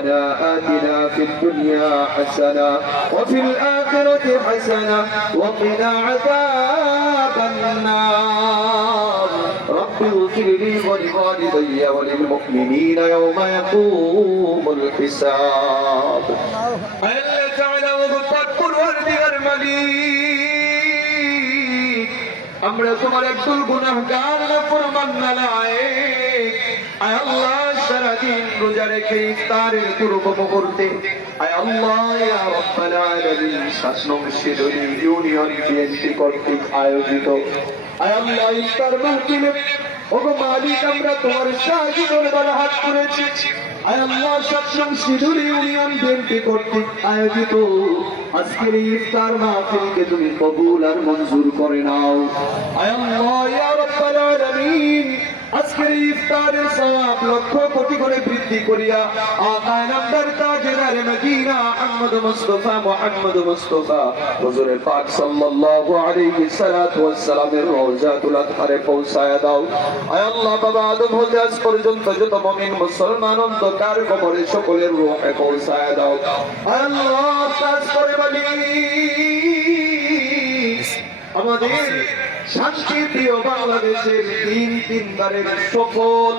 ربنا آتنا في الدنيا حسنة وفي الآخرة حسنة وقنا عذاب النار رب اغفر لي ولوالدي وللمؤمنين يوم يقوم الحساب الله تعالى وغفر পরওয়ারদিগার মালিক আমরা তোমার একদল গুনাহগার নাফরমান নালায়েক আয় আল্লাহ সারা দিন রোজা রেখে ইফতারের পূর্ব মুহূর্তে আয় আল্লাহ ইয়া রাব্বাল আলামিন শাসনং শিদুরি ইউনিয়ন বিএনপি কর্তৃক আয়োজিত আয় আল্লাহ ইফতার মাহফিলে ওগো মালিক আমরা তোমার শাহী দরবারে হাত করেছি আয় আল্লাহ শাসনং শিদুরি ইউনিয়ন বিএনপি কর্তৃক আয়োজিত আজকের ইফতার মাহফিলকে তুমি কবুল আর মঞ্জুর করে নাও আয় আল্লাহ ইয়া রাব্বাল আলামিন আজকের ইফতারের সওয়াব লক্ষ কোটি করে বৃদ্ধি করিয়া আকা নামদার তাজদার মদিনা মুহাম্মদ মুস্তাফা হুজুর পাক সাল্লাল্লাহু আলাইহি সাল্লাতু ওয়াস সালামের রওজাতুল আতহারে পৌঁছায়া দাও আয় আল্লাহ বাবা আদম হতে আজ পর্যন্ত যত মুমিন মুসলমান অন্তকার কবরে সকলের রূহে পৌঁছায়া দাও আয় আল্লাহ কাজ করে বলি আমাদের শান্তি প্রিয় বাংলাদেশের তিন বারের সফল